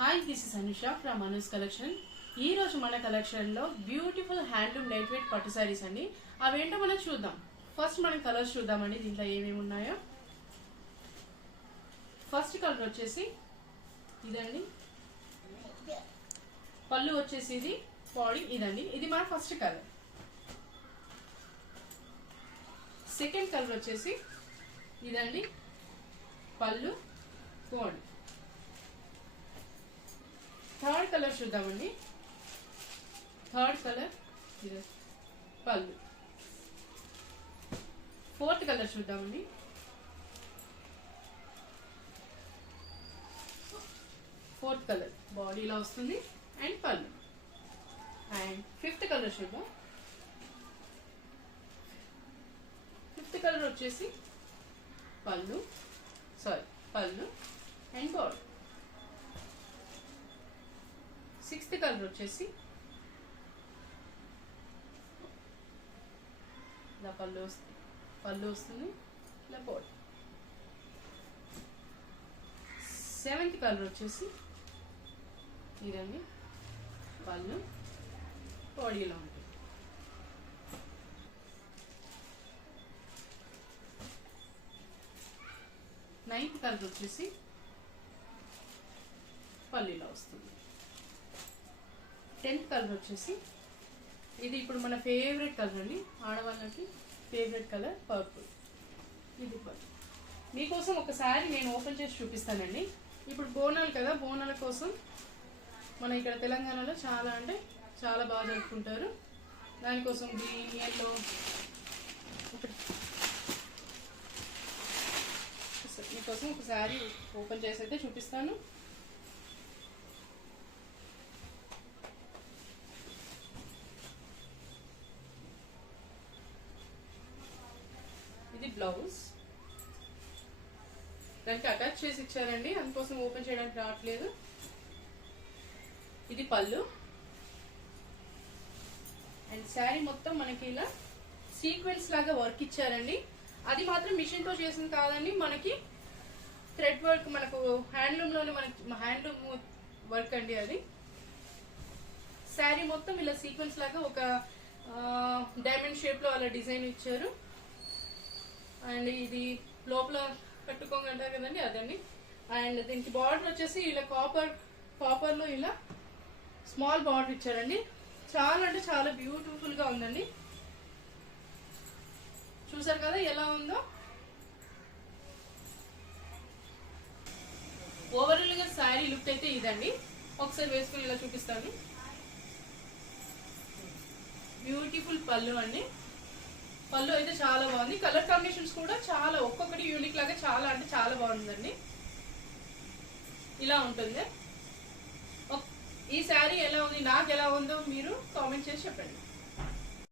Hi, this is Anusha from Anu's collection. ఈ రోజు మన కలెక్షన్ లో బ్యూటిఫుల్ హ్యాండ్లూమ్ లైట్ వెయిట్ పట్టు సారీస్ అండి. అవేంటో మనం చూద్దాం. ఫస్ట్ మనం కలర్స్ చూద్దామండి, దీంట్లో ఏమేమి ఉన్నాయో. ఫస్ట్ కలర్ వచ్చేసి ఇదండి, పళ్ళు వచ్చేసి ఇది, బాడీ ఇదండి, ఇది మన ఫస్ట్ కలర్. సెకండ్ కలర్ వచ్చేసి ఇదండి, పళ్ళు బాడీ. థర్డ్ కలర్ చూద్దామండి. థర్డ్ కలర్ ఇది, పళ్ళు. ఫోర్త్ కలర్ చూద్దామండి. ఫోర్త్ కలర్ బాడీ ఇలా వస్తుంది అండ్ పళ్ళు. అండ్ ఫిఫ్త్ కలర్ చూద్దాం. ఫిఫ్త్ కలర్ వచ్చేసి పళ్ళు అండ్ బాడీ. సిక్స్త్ కలర్ వచ్చేసి ఇలా పళ్ళు వస్తుంది ఇలా బాడీ. సెవెంత్ కలర్ వచ్చేసి ఇదండి, పళ్ళు బాడీ ఇలా ఉంటుంది. నైన్త్ కలర్ వచ్చేసి పళ్ళు ఇలా వస్తుంది. 10th కలర్ వచ్చేసి ఇది ఇప్పుడు మన ఫేవరెట్ కలర్ అండి, ఆడవాళ్ళకి ఫేవరెట్ కలర్ పర్పుల్. ఇది పర్పుల్. మీకోసం ఒకసారి నేను ఓపెన్ చేసి చూపిస్తానండి. ఇప్పుడు బోనాలు కదా, బోనాల కోసం మన ఇక్కడ తెలంగాణలో చాలా అంటే చాలా బాగా జరుపుకుంటారు. దానికోసం గ్రీన్ ఎల్లో మీకోసం ఒకసారి ఓపెన్ చేసి అయితే చూపిస్తాను. ఇది బ్లౌజ్, దానికి అటాచ్ చేసి ఇచ్చారండి, అందుకోసం ఓపెన్ చేయడానికి రావట్లేదు. ఇది పళ్ళు అండ్ శారీ మొత్తం మనకి ఇలా సీక్వెన్స్ లాగా వర్క్ ఇచ్చారండి. అది మాత్రం మిషన్ తో చేసింది కాదండి, మనకి థ్రెడ్ వర్క్, మనకు హ్యాండ్లూమ్ లోనే మనకి హ్యాండ్లూమ్ వర్క్ అండి అది. శారీ మొత్తం ఇలా సీక్వెన్స్ లాగా ఒక డైమండ్ షేప్ లో అలా డిజైన్ ఇచ్చారు. అండ్ ఇది లోపల కట్టుకోగంటారు కదండి, అదండి. అండ్ దీనికి బార్డర్ వచ్చేసి ఇలా కాపర్ లో ఇలా స్మాల్ బార్డర్ ఇచ్చారండి. చాలా అంటే చాలా బ్యూటిఫుల్ గా ఉందండి. చూసారు కదా ఎలా ఉందో. ఓవరాల్ గా శారీ లుక్ అయితే ఇదండి. ఒకసారి వేసుకుని ఇలా చూపిస్తాను. బ్యూటిఫుల్ పళ్ళు అండి. పళ్ళు అయితే చాలా బాగుంది. కలర్ కాంబినేషన్స్ కూడా చాలా ఒక్కొక్కటి యూనిక్ లాగా చాలా అంటే చాలా బాగుందండి. ఇలా ఉంటుంది. ఈ శారీ ఎలా ఉంది, నాకు ఎలా ఉందో మీరు కామెంట్ చేసి చెప్పండి.